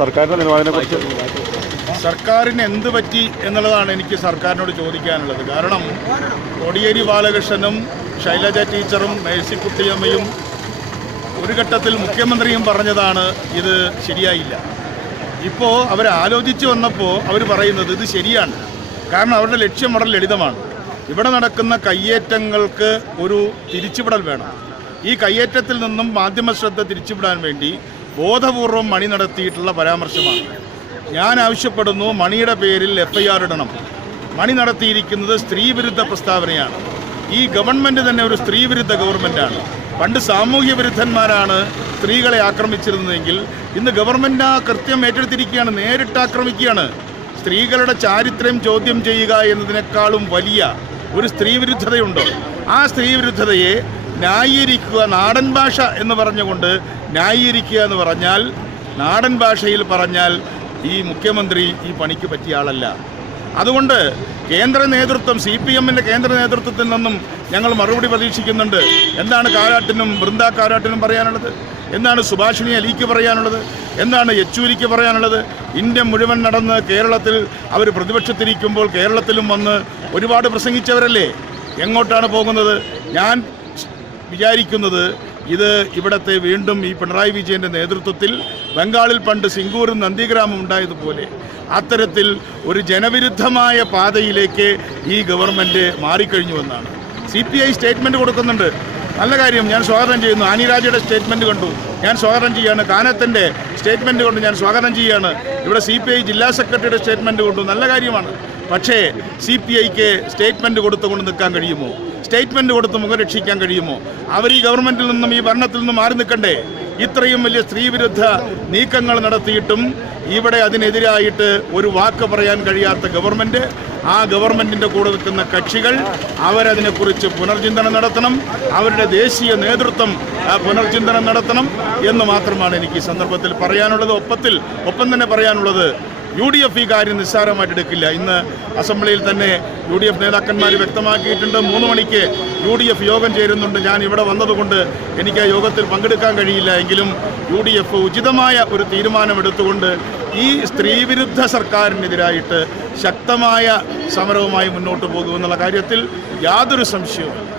സർക്കാരിൻ്റെ നിലപാടിനെക്കുറിച്ച് സർക്കാരിന് എന്ത് പറ്റി എന്നുള്ളതാണ് എനിക്ക് സർക്കാരിനോട് ചോദിക്കാനുള്ളത്. കാരണം കോടിയേരി ബാലകൃഷ്ണനും ശൈലജ ടീച്ചറും മേഴ്സിക്കുട്ടിയമ്മയും ഒരു ഘട്ടത്തിൽ മുഖ്യമന്ത്രിയും പറഞ്ഞതാണ് ഇത് ശരിയായില്ല. ഇപ്പോൾ അവർ ആലോചിച്ച് വന്നപ്പോൾ അവർ പറയുന്നത് ഇത് ശരിയാണ്. കാരണം അവരുടെ ലക്ഷ്യം വളരെ ലളിതമാണ്. ഇവിടെ നടക്കുന്ന കയ്യേറ്റങ്ങൾക്ക് ഒരു തിരിച്ചുവിടൽ വേണം. ഈ കയ്യേറ്റത്തിൽ നിന്നും മാധ്യമ ശ്രദ്ധ തിരിച്ചുവിടാൻ വേണ്ടി ബോധപൂർവം മണി നടത്തിയിട്ടുള്ള പരാമർശമാണ്. ഞാൻ ആവശ്യപ്പെടുന്നു, മണിയുടെ പേരിൽ FIR ഇടണം. മണി നടത്തിയിരിക്കുന്നത് സ്ത്രീവിരുദ്ധ പ്രസ്താവനയാണ്. ഈ ഗവൺമെൻറ് തന്നെ ഒരു സ്ത്രീവിരുദ്ധ ഗവൺമെൻറ്റാണ്. പണ്ട് സാമൂഹ്യ വിരുദ്ധന്മാരാണ് സ്ത്രീകളെ ആക്രമിച്ചിരുന്നതെങ്കിൽ ഇന്ന് ഗവൺമെൻറ് ആ കൃത്യം ഏറ്റെടുത്തിരിക്കുകയാണ്, നേരിട്ട് ആക്രമിക്കുകയാണ്. സ്ത്രീകളുടെ ചാരിത്രം ചോദ്യം ചെയ്യുക എന്നതിനേക്കാളും വലിയ ഒരു സ്ത്രീവിരുദ്ധതയുണ്ടോ? ആ സ്ത്രീവിരുദ്ധതയെ ന്യായീകരിക്കുക, നാടൻ ഭാഷ എന്ന് പറഞ്ഞുകൊണ്ട് ന്യായീകരിക്കുക എന്ന് പറഞ്ഞാൽ, നാടൻ ഭാഷയിൽ പറഞ്ഞാൽ ഈ മുഖ്യമന്ത്രി ഈ പണിക്ക് പറ്റിയ ആളല്ല. അതുകൊണ്ട് കേന്ദ്ര നേതൃത്വം, CPMൻ്റെ കേന്ദ്ര നേതൃത്വത്തിൽ നിന്നും ഞങ്ങൾ മറുപടി പ്രതീക്ഷിക്കുന്നുണ്ട്. എന്താണ് കാരാട്ടിനും ബൃന്ദ കാരാട്ടിനും പറയാനുള്ളത്? എന്താണ് സുഭാഷിണി അലിക്ക് പറയാനുള്ളത്? എന്താണ് യെച്ചൂരിക്ക് പറയാനുള്ളത്? ഇന്ത്യ മുഴുവൻ നടന്ന് കേരളത്തിൽ അവർ പ്രതിപക്ഷത്തിരിക്കുമ്പോൾ കേരളത്തിലും വന്ന് ഒരുപാട് പ്രസംഗിച്ചവരല്ലേ? എങ്ങോട്ടാണ് പോകുന്നത്? ഞാൻ വിചാരിക്കുന്നത് ഇത് ഇവിടത്തെ വീണ്ടും ഈ പിണറായി വിജയൻ്റെ നേതൃത്വത്തിൽ ബംഗാളിൽ പണ്ട് സിംഗൂറും നന്ദിഗ്രാമം ഉണ്ടായതുപോലെ അത്തരത്തിൽ ഒരു ജനവിരുദ്ധമായ പാതയിലേക്ക് ഈ ഗവൺമെൻറ് മാറിക്കഴിഞ്ഞുവെന്നാണ്. CPI സ്റ്റേറ്റ്മെൻറ്റ് കൊടുക്കുന്നുണ്ട്, നല്ല കാര്യം, ഞാൻ സ്വാഗതം ചെയ്യുന്നു. ആനി രാജയുടെ സ്റ്റേറ്റ്മെൻറ്റ് കണ്ടു, ഞാൻ സ്വാഗതം ചെയ്യുകയാണ്. കാനത്തിൻ്റെ സ്റ്റേറ്റ്മെൻറ്റ് കൊണ്ട് ഞാൻ സ്വാഗതം ചെയ്യുകയാണ്. ഇവിടെ CPI ജില്ലാ സെക്രട്ടറിയുടെ സ്റ്റേറ്റ്മെൻറ്റ് കൊണ്ടു, നല്ല കാര്യമാണ്. പക്ഷേ CPIക്ക് സ്റ്റേറ്റ്മെൻറ്റ് കൊടുത്തുകൊണ്ട് നിൽക്കാൻ കഴിയുമോ? സ്റ്റേറ്റ്മെൻറ്റ് കൊടുത്ത് മുഖം രക്ഷിക്കാൻ കഴിയുമോ? അവർ ഈ ഗവൺമെൻറ്റിൽ നിന്നും ഈ ഭരണത്തിൽ നിന്നും മാറി നിൽക്കണ്ടേ? ഇത്രയും വലിയ സ്ത്രീവിരുദ്ധ നീക്കങ്ങൾ നടത്തിയിട്ടും ഇവിടെ അതിനെതിരായിട്ട് ഒരു വാക്ക് പറയാൻ കഴിയാത്ത ഗവൺമെൻറ്, ആ ഗവൺമെൻറ്റിൻ്റെ കൂടെ നിൽക്കുന്ന കക്ഷികൾ അവരതിനെക്കുറിച്ച് പുനർചിന്തനം നടത്തണം. അവരുടെ ദേശീയ നേതൃത്വം പുനർചിന്തനം നടത്തണം എന്ന് മാത്രമാണ് എനിക്ക് ഈ സന്ദർഭത്തിൽ പറയാനുള്ളത്. ഒപ്പം തന്നെ പറയാനുള്ളത്, UDF ഈ കാര്യം നിസ്സാരമായിട്ട് എടുക്കില്ല. ഇന്ന് അസംബ്ലിയിൽ തന്നെ UDF നേതാക്കന്മാർ വ്യക്തമാക്കിയിട്ടുണ്ട്. 3 മണിക്ക് UDF യോഗം ചേരുന്നുണ്ട്. ഞാൻ ഇവിടെ വന്നതുകൊണ്ട് എനിക്ക് ആ യോഗത്തിൽ പങ്കെടുക്കാൻ കഴിയില്ല. എങ്കിലും UDF ഉചിതമായ ഒരു തീരുമാനമെടുത്തുകൊണ്ട് ഈ സ്ത്രീവിരുദ്ധ സർക്കാരിനെതിരായിട്ട് ശക്തമായ സമരവുമായി മുന്നോട്ട് പോകുമെന്നുള്ള കാര്യത്തിൽ യാതൊരു സംശയവുമില്ല.